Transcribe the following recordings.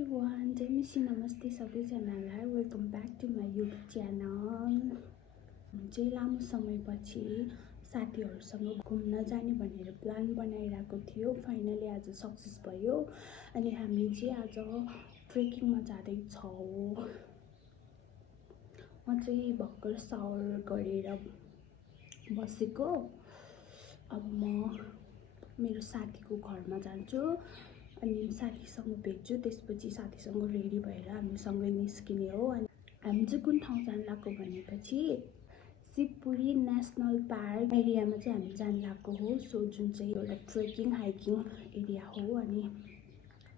everyone, जय मिसी नमस्ते सबैजनालाई welcome back to my YouTube channel. चाहिँ लामो समयपछि साथीहरूसँग घुम्न जाने भनेर प्लान बनाइरहेको थियो। फाइनली आज सक्सेस भयो अनि हामी चाहिँ आज ट्रेकिङमा जाँदैछौँ। म चाहिँ भर्खर सावर गरेर बसेको। अब म मेरो साथीको घरमा जान्छु अनि साथीसँग भेट्छु। त्यसपछि साथीसँग रेडी भएर हामीसँगै निस्किने हो। अनि हामी चाहिँ कुन ठाउँ जान लाग्यो भनेपछि शिवपुरी नेसनल पार्क एरियामा चाहिँ हामी जान लाग्यो हो। सो जुन चाहिँ एउटा ट्रेकिङ हाइकिङ एरिया हो। अनि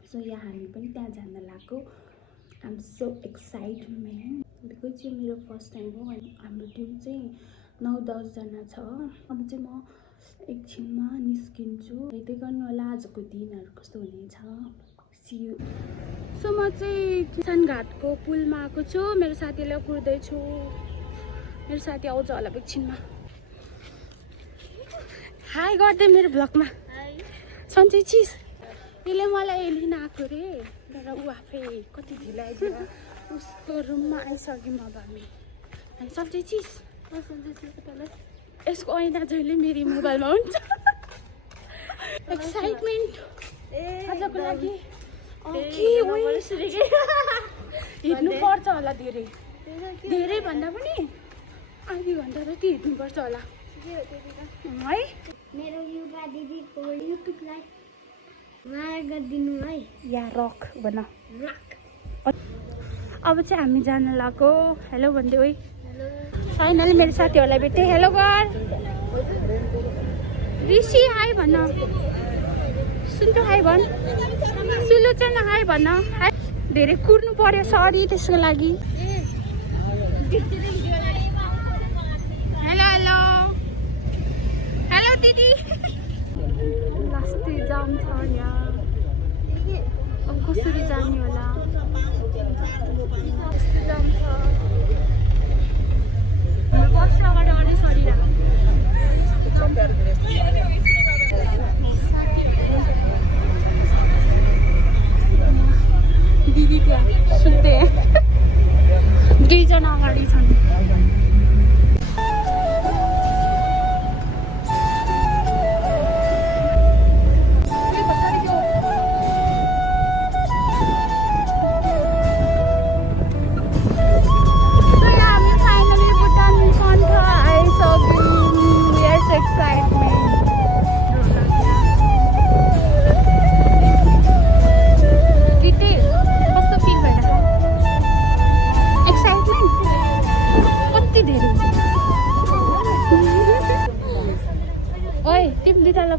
सो यहाँ हामी पनि त्यहाँ जान लाग्यो। I am so excitement because चाहिँ मेरो फर्स्ट टाइम हो। अनि हाम्रो टिम चाहिँ 9-10 जना छ। अब चाहिँ म एकछिनमा निस्किन्छु। हेर्दै गर्नु होला आजको दिनहरू कस्तो हुनेछ। C you. सो म चाहिँ किसान घाटको पुलमा आएको छु। मेरो साथीलाई कुर्दैछु। मेरो साथी आउँछ होला एकछिनमा। हाई गर्दै मेरो ब्लगमा। सन्चै छिस्? यसले मलाई लिन आएको रे तर ऊ आफै कति ढिलो आइदियो। उसको रुममा आइसक्यौँ अब हामी। सन्चै छिस्? यसको ऐना जहिले मेरो मोबाइलमा हुन्छ। एक्साइटमेन्ट आजको लागि हिँड्नु पर्छ होला धेरै भन्दा पनि आधी घन्टा जति हिँड्नुपर्छ होला है। मेरो युवा दिदीको युट्युबलाई माया गरिदिनु है। या रक भन। अब चाहिँ हामी जान लाग्यो। हेलो भन्दै ओइ। फाइनली मेरो साथीहरूलाई भेटेँ। हेलो गर ऋषि हाई भन। सुन्छु हाई भन। सुलोचन हाई भन। हाई। धेरै कुर्नु पर्यो सरी त्यसको लागि। हेलो हेलो हेलो दिदी। लास्टै जाम छ यहाँ। अब कसरी जाने होला। यस्तो जाम छ। बस अगाडि सरिरहेको दिदी त्यहाँ सुन्दै 2 जना अगाडि छन्।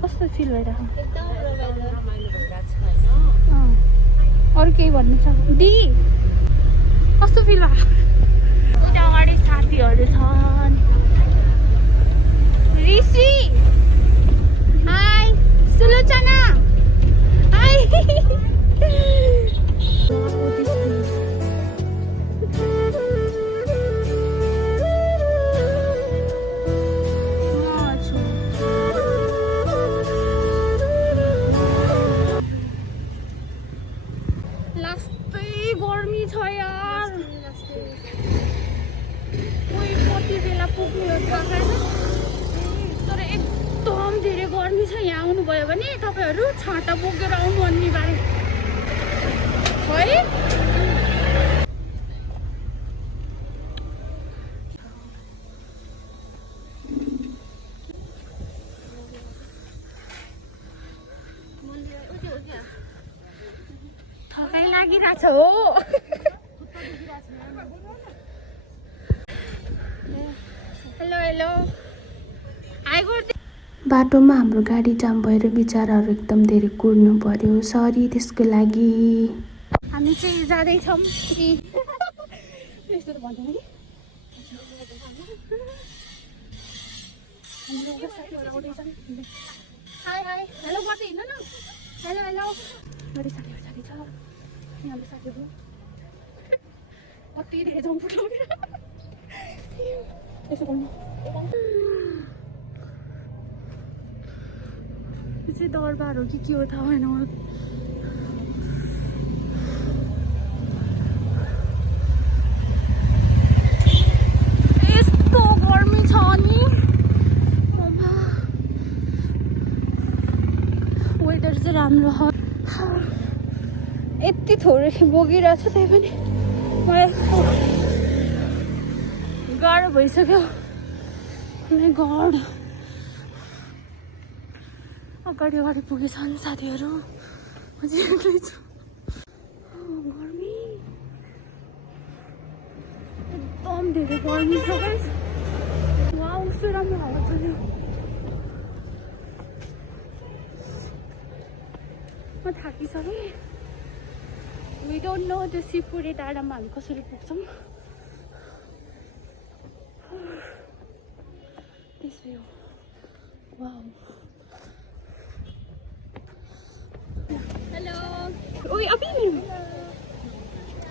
कस्तो फिल भइरहेको? अरू केही भन्नु छ? दी कस्तो फिल भयो? उता अगाडि साथीहरू छन्। ऋषि हाई। सुलोचना हाई। गर्मी छ यार। कोही कति बेला पुग्ने हो थाहा छैन। तर एकदम धेरै गर्मी छ। यहाँ आउनुभयो भने तपाईँहरू छाता बोकेर आउनु अनिवार्य है। थकाइ लागिरहेछ हो। हेलो हेलो हाई गर्दै। बाटोमा हाम्रो गाडी जाम भएर बिचराहरू एकदम धेरै कुर्नु पर्यो। सरी त्यसको लागि। हामी चाहिँ जाँदैछौँ। यस्तो त भन्दैन कि। हाई हाई हेलो गर्दै हिँड्नु न। हेलो हेलो मेरो साथी छ। हाम्रो साथीहरू कति धेरै जाउँ फुटाउने। यसो गर्नु। यो चाहिँ दरबार हो कि के हो थाहा भएन। राम्रो हो यति थोरै बोकिरहेको छु त्यही पनि मलाई गाह्रो भइसक्यो मलाई गड अगाडि अगाडि पुगेछन् साथीहरू म चाहिँ एक्लै छु गर्मी एकदम धेरै गर्मी छ गाइस वाउ कस्तो राम्रो हावा चल्यो म थाकिसकेँ वी डोन्ट नो त्यो शिवपुरी डाँडामा हामी कसरी पुग्छौँ त्यसै हो वाउ हेलो ओइ अबि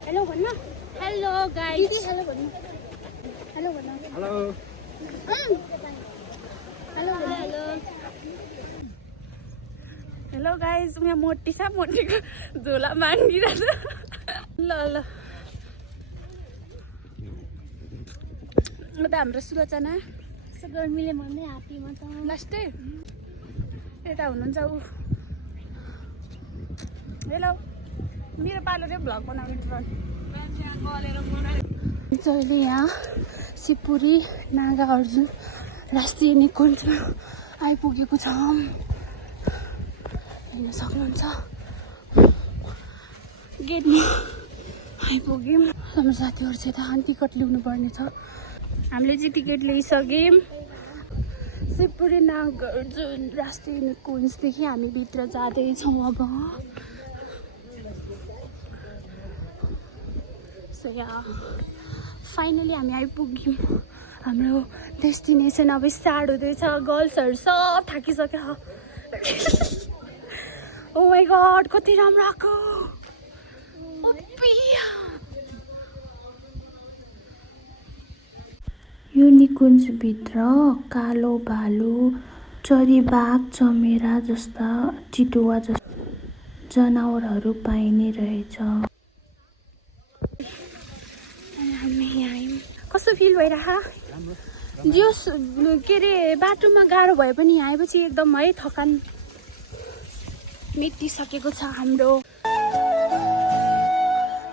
हेलो भन्न हेलो गाइस हेलो भन्न हेलो भन्न hello hello hello hello guys म मोटी छ मोटीको झोला मागिरहेछ ल ल म त हाम्रो सुलोचना गर्मीले भन्दै हात्तीमा त लास्टै यता हुनुहुन्छ ऊ हेलो मेरो पालो रे भ्लग बनाउने ट्रन जहिले यहाँ शिवपुरी नागार्जुन राष्ट्रिय निकुञ्जमा आइपुगेको छ हेर्न सक्नुहुन्छ गेटमा आइपुग्यौँ हाम्रो साथीहरू चाहिँ त टिकट ल्याउनु पर्ने छ हामीले चाहिँ टिकट ल्याइसक्यौँ शिवपुरी नागार्जुन राष्ट्रिय निकुञ्जदेखि हामी भित्र जाँदैछौँ अब सो यहाँ फाइनली हामी आइपुग्यौँ हाम्रो डेस्टिनेसन अब स्टार्ट हुँदैछ गर्ल्सहरू सब थाकिसक्यो ओ माई गड कति राम्रो आएको यो निकुञ्जभित्र कालो भालु चरीबाघ चमेरा जस्ता चितुवा जस्ता जनावरहरू पाइने रहेछ हामी यहाँ आयौँ कस्तो फिल भइरहेको जो के अरे बाटोमा गाह्रो भए पनि यहाँ आएपछि एकदम है थकान मेटिसकेको छ हाम्रो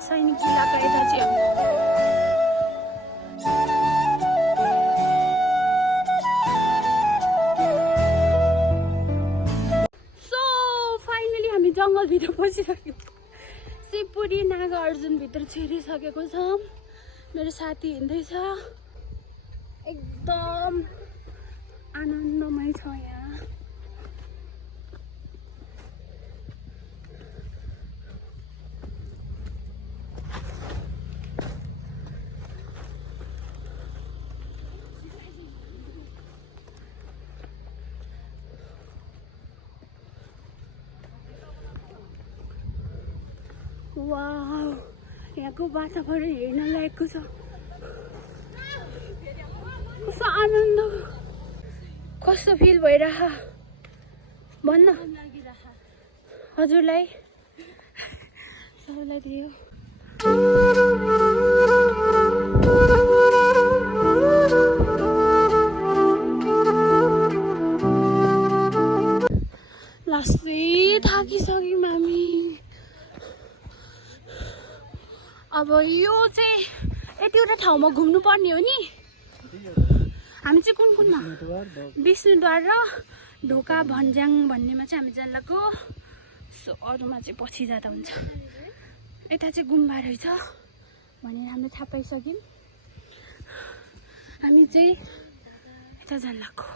सैनिक इलाका यता चाहिँ सो फाइनली हामी जङ्गलभित्र पसिसक्यौँ शिवपुरी नागार्जुनभित्र छिरिसकेको छ मेरो साथी हिँड्दैछ एकदम आनन्दमय छ यहाँ वाउ यहाँको वातावरण हेर्न लायकको छ कस्तो आनन्द कस्तो फिल भइरह भन्न हजुरलाई सबैलाई दियो लास्टै थाकिसक्यौँ हामी अब यो चाहिँ यतिवटा ठाउँमा घुम्नु पर्ने हो नि हामी चाहिँ कुन कुनमा विष्णुद्वार र ढोका भन्ज्याङ भन्नेमा चाहिँ हामी जान लाग्यो सो अरूमा चाहिँ पछि जाँदा हुन्छ यता चाहिँ गुम्बा रहेछ भनेर हामीले थाहा पाइसक्यौँ हामी चाहिँ यता जान लाग्यो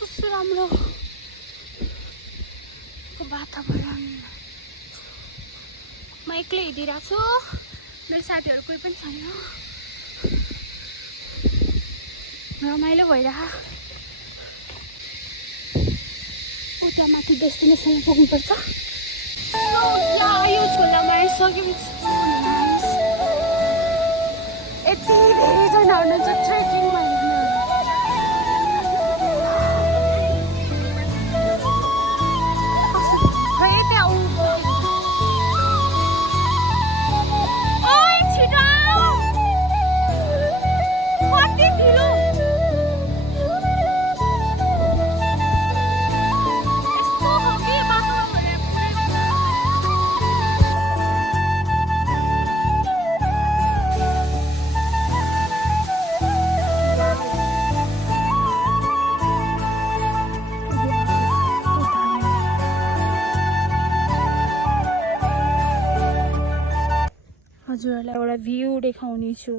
कस्तो राम्रो वातावरण म एक्लै हिँडिरहेको छु मेरो साथीहरू कोही पनि छैन रमाइलो भइरह उता माथि डेस्टिनेसन पुग्नुपर्छ यो झोलामा आइसक्यौँ यति धेरैजना हुनुहुन्छ ट्रेकिङमा हजुरहरूलाई एउटा भ्यू देखाउने छु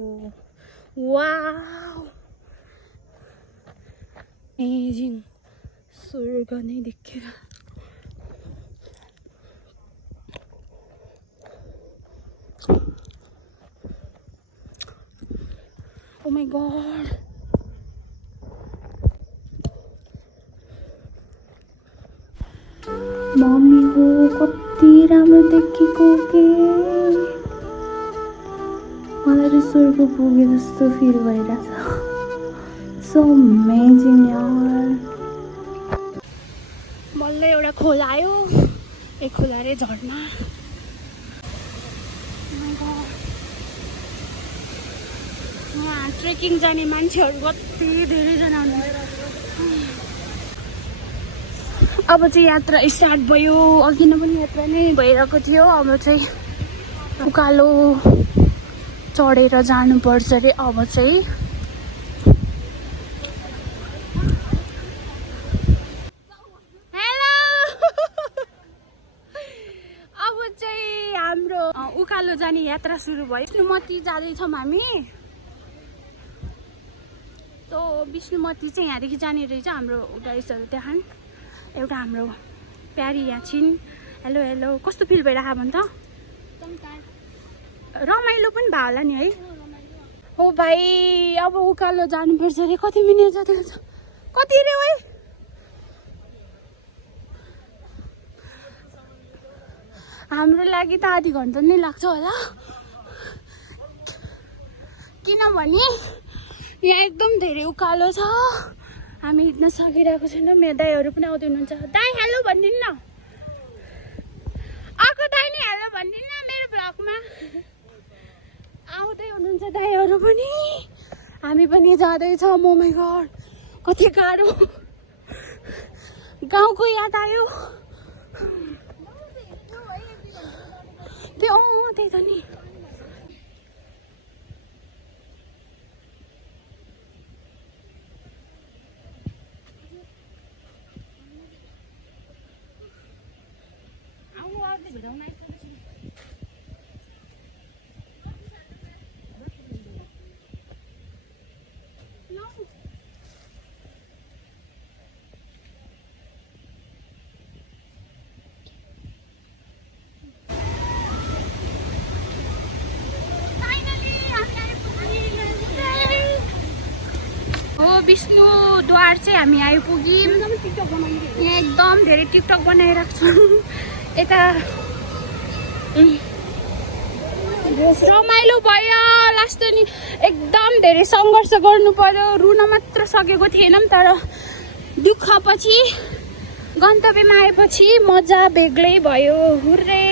वाउ अमेजिङ स्वर्ग नै देखेर Oh my god. मम्मी हो कति राम्रो देखेको के मलाई त स्वर्ग पुगे जस्तो फिल भइरहेछ सो अमेजिङ यार मल्ल एउटा खोला आयो एक खोला रे झर्ना यहाँ ट्रेकिङ जाने मान्छेहरू कति धेरैजना हुनुहुन्छ अब चाहिँ यात्रा स्टार्ट भयो अघि नै पनि यात्रा नै भइरहेको थियो अब चाहिँ उकालो चढेर जानुपर्छ अरे अब चाहिँ हेलो अब चाहिँ हाम्रो उकालो जाने यात्रा सुरु भयो विष्णुमती जाँदैछौँ हामी तो विष्णुमती चाहिँ यहाँदेखि जाने रहेछ हाम्रो गाइसहरू त्यहाँ एउटा हाम्रो प्यारी यहाँ छिन् हेलो हेलो कस्तो फिल भइरहेको भन् त रमाइलो पनि भयो होला नि है हो भाइ अब उकालो जानुपर्छ अरे कति मिनट जाँदै छ कति रे है हाम्रो लागि त आधी घन्टा नै लाग्छ होला किनभने यहाँ एकदम धेरै उकालो छ हामी हिँड्न सकिरहेको छैनौँ मेरो दाइहरू पनि आउँदै हुनुहुन्छ दाइ हेलो भनिदिनु न अर्को दाइ नि हेलो भनिदिनु न मेरो भ्लगमा आउँदै हुनुहुन्छ दाइहरू पनि हामी पनि जाँदैछौँ ओ माइ गॉड कति गाह्रो गाउँको याद आयो त्यो त्यही त नि विष्णुद्वार चाहिँ हामी आइपुग्यौँ यहाँ एकदम धेरै टिकटक बनाइरहेको छौँ यता रमाइलो भयो लास्ट नि एकदम धेरै सङ्घर्ष गर्नु पर्यो रुन मात्र सकेको थिएनौँ तर दुःखपछि गन्तव्यमा आएपछि मजा बेग्लै भयो हुर्रे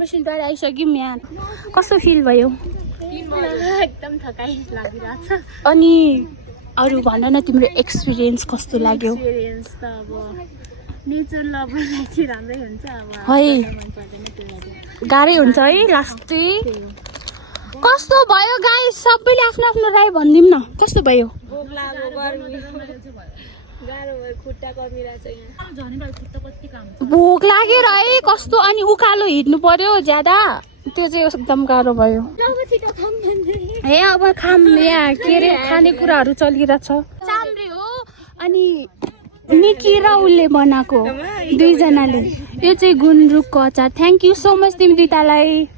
विष्णुद्वार आइसक्यौँ यहाँ कस्तो फिल भयो एकदम थकाइ लागिरहेछ अनि अरू भन न तिम्रो एक्सपिरियन्स कस्तो लाग्यो एक्सपिरियन्स त अब नेचर लभरलाई चाहिँ राम्रै हुन्छ अब है गाह्रै हुन्छ है लास्टै कस्तो भयो गाइस सबैले आफ्नो आफ्नो राय भनिदिउँ न कस्तो भयो भोक लागेर है कस्तो अनि उकालो हिँड्नु पर्यो ज्यादा त्यो चाहिँ एकदम गाह्रो भयो ए अब खाम यहाँ के अरे खानेकुराहरू चलिरहेछ चाम्रे हो अनि निकी र उसले बनाएको दुईजनाले यो चाहिँ गुन्द्रुकको अचार थ्याङ्क यू सो मच तिमी दुईटालाई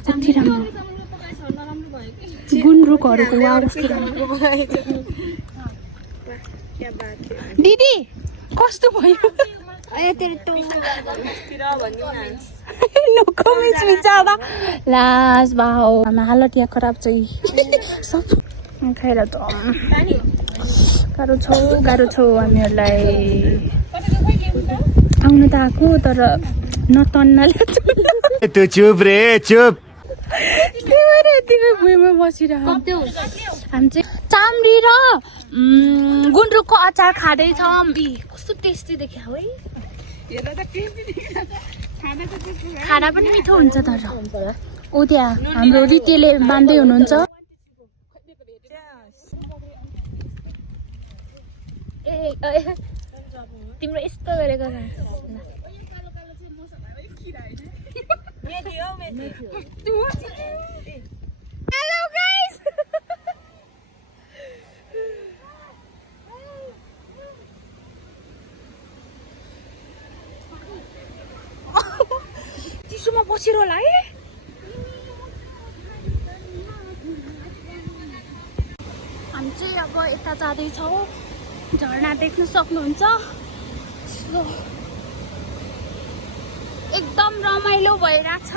कति राम्रो गुन्द्रुकहरूको वा कस्तो राम्रो दिदी कस्तो भयो नको मिच बिचारा लास बाउ हाम्रो हालत यहाँ खराब छ सब खाएर त गाह्रो छ हामीहरूलाई आउनु त आएको तर नतन्नाले तँ चुप रे चुप यतिकै भुइँमा बसिरहेको हामी चाहिँ चाम्री र गुन्द्रुकको अचार खाँदैछौँ कस्तो टेस्टी देखियो है खाना पनि मिठो हुन्छ तर ओ त्यहाँ हाम्रो रितेले बाँध्दै हुनुहुन्छ ए तिम्रो यस्तो गरेको हेलो गाइस चिसोमा बसेर होला है हामी चाहिँ अब यता जाँदैछौँ झरना देख्न सक्नुहुन्छ एकदम रमाइलो भइरहेछ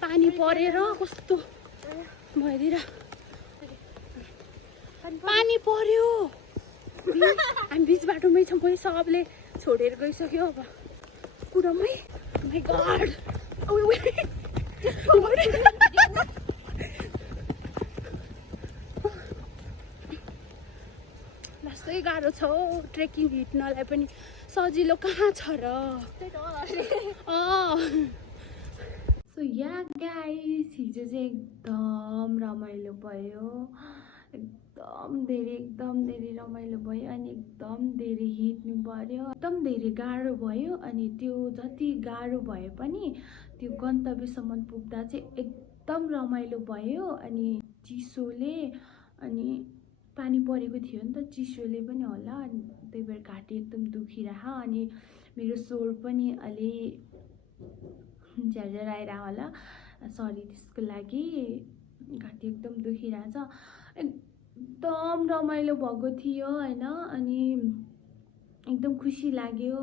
पानी परेर कस्तो भइदिएर पानी पर्यो हामी बिच बाटोमै छौँ पनि सबले छोडेर गइसक्यो अब कुरामै माइ गॉड लास्टै गाह्रो छ ट्रेकिङ हिँड्नलाई पनि सजिलो कहाँ छ र सो या गाइस हिजो चाहिँ एकदम रमाइलो भयो एकदम धेरै रमाइलो भयो अनि एकदम धेरै हिँड्नु पर्यो एकदम धेरै गाह्रो भयो अनि त्यो जति गाह्रो भए पनि त्यो गन्तव्यसम्म पुग्दा चाहिँ एकदम रमाइलो भयो अनि चिसोले अनि पानी परेको थियो नि त चिसोले पनि होला अनि त्यही भएर घाँटी एकदम दुखिरह अनि मेरो स्वर पनि अलि झ्याझ्यार आइरह होला सरी त्यसको लागि घाँटी एकदम दुखिरहेछ एकदम रमाइलो भएको थियो हैन अनि एकदम खुसी लाग्यो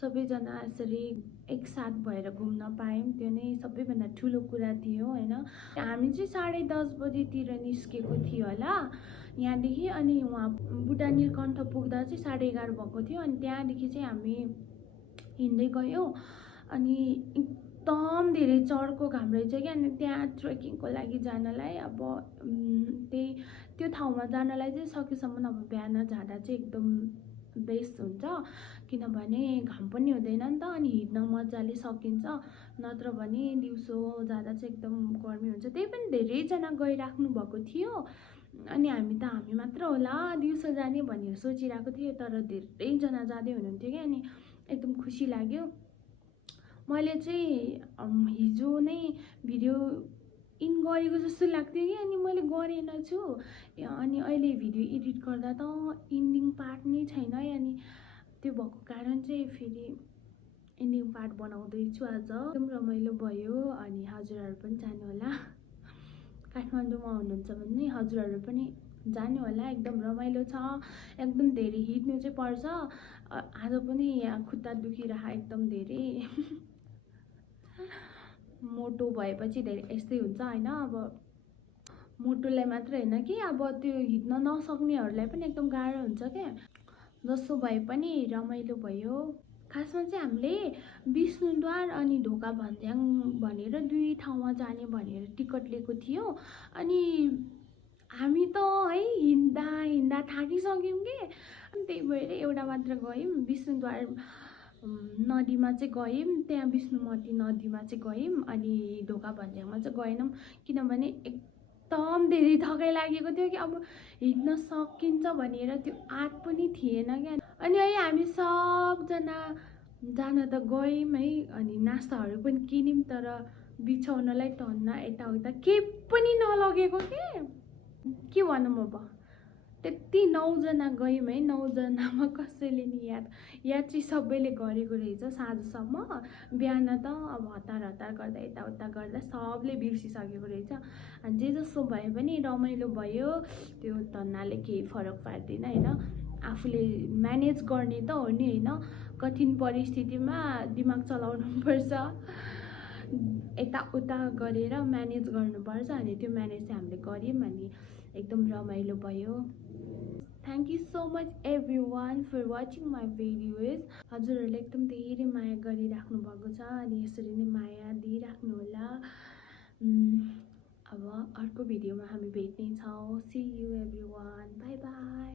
सबैजना यसरी एकसाथ भएर घुम्न पायौँ त्यो नै सबैभन्दा ठुलो कुरा थियो हैन हामी चाहिँ 10:30 बजेतिर निस्केको थियो होला यहाँदेखि अनि वहाँ बुढा नीलकण्ठ पुग्दा चाहिँ 11:30 भएको थियो अनि त्यहाँदेखि चाहिँ हामी हिँड्दै गयौँ अनि एकदम धेरै चर्को घाम रहेछ कि अनि त्यहाँ ट्रेकिङको लागि जानलाई अब त्यो ठाउँमा जानलाई चाहिँ सकेसम्म अब बिहान जाँदा चाहिँ एकदम बेस्ट हुन्छ किनभने घाम पनि हुँदैन नि त अनि हिँड्न मजाले सकिन्छ नत्र भने दिउँसो जाँदा चाहिँ एकदम गर्मी हुन्छ त्यही पनि धेरैजना गइराख्नु भएको थियो अनि हामी मात्र होला दिउँसो जाने भनेर सोचिरहेको थियो तर धेरैजना जाँदै हुनुहुन्थ्यो कि अनि एकदम खुसी लाग्यो मैले चाहिँ हिजो नै भिडियो इन गरेको जस्तो लाग्थ्यो कि अनि मैले गरेन छु अनि अहिले भिडियो एडिट गर्दा त इन्डिङ पार्ट नै छैन है अनि त्यो भएको कारण चाहिँ फेरि इन्डिङ पार्ट बनाउँदैछु आज एकदम रमाइलो भयो अनि हजुरहरू पनि जानु होला काठमाडौँमा हुनुहुन्छ भने हजुरहरू पनि जानु होला एकदम रमाइलो छ एकदम धेरै हिँड्नु चाहिँ पर्छ आज पनि यहाँ खुट्टा दुखिरह एकदम धेरै मोटो भएपछि धेरै यस्तै हुन्छ हैन अब मोटोलाई मात्र हैन कि अब त्यो हिँड्न नसक्नेहरूलाई पनि एकदम गाह्रो हुन्छ के जसो भए पनि रमाइलो भयो। खासमा चाहिँ हामीले विष्णुद्वार अनि ढोका भन्ज्याङ भनेर 2 ठाउँमा जाने भनेर टिकट लिएको थियो। अनि हामी त है हिँड्दा थाकिसक्यौँ कि, अनि त्यही भएर एउटा मात्र गयौँ। विष्णुद्वार नदीमा चाहिँ गयौँ, त्यहाँ विष्णुमती नदीमा चाहिँ गयौँ। अनि ढोका भन्ज्याङमा चाहिँ गएनौँ, किनभने एकदम धेरै थकाइ लागेको थियो कि अब हिँड्न सकिन्छ भनेर त्यो आँट पनि थिएन क्या। अनि है हामी सबजना जान त गयौँ है, अनि नास्ताहरू पनि किन्यौँ, तर बिछाउनलाई टन्न यताउता केही पनि नलगेको के भनौँ अब। त्यति 9 जना गयौँ है, 9 जनामा कसैले नि याद चाहिँ सबैले गरेको रहेछ साँझसम्म। बिहान त अब हतार गर्दा यताउता गर्दा सबले बिर्सिसकेको रहेछ। अनि जे जसो भए पनि रमाइलो भयो, त्यो तन्नाले केही फरक पार्दैन होइन। आफूले म्यानेज गर्ने त हो नि होइन, कठिन परिस्थितिमा दिमाग चलाउनुपर्छ, यताउता गरेर म्यानेज गर्नुपर्छ। अनि त्यो म्यानेज चाहिँ हामीले गऱ्यौँ, अनि एकदम रमाइलो भयो। Thank you so much everyone for watching my videos. हजुरहरूले एकदम धेरै माया गरिराख्नु भएको छ, अनि यसरी नै माया दिइराख्नु होला। अब अर्को भिडियोमा हामी भेट्नेछौँ। See you everyone, bye by.